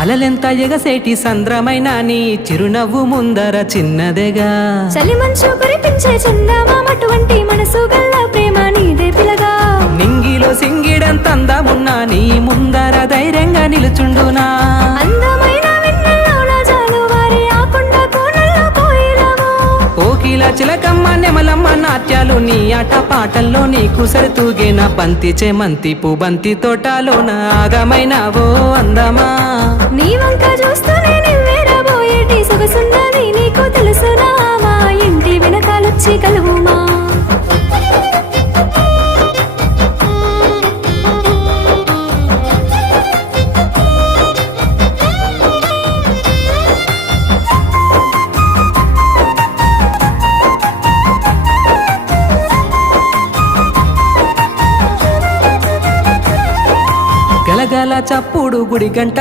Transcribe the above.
అలలెంత ఎగసేటి సంద్రమైన నీ చిరునవ్వు ముందర చిన్నదేగా చలి మంచు కురిపించే చందమామటువంటి మనసు గల్ల ప్రేమ నీదే పిలగా నింగిలో సింగిడంత అందమున్నా నీ ముందర ధైర్యంగా నిలుచుండునా అందమైన వెన్నెల్లో జాలువారి ఆ కొండ కోనల్లో కోయిలవో కోకిల చిలకమ్మ నెమలమ్మ నాట్యాలు నీ ఆట పాటల్లో నీకు సరితూగేన బంతి చేమంతి పుబంతి తోటలోన ఆగమైనవో అందమా నీ వంక చూస్తూనే నివ్వేరబోయేటి సొగసున్నది నీకు తెలుసునా మా ఇంటి వెనకాలొచ్చి కలువుమా గలగల చప్పుడు గుడి గంట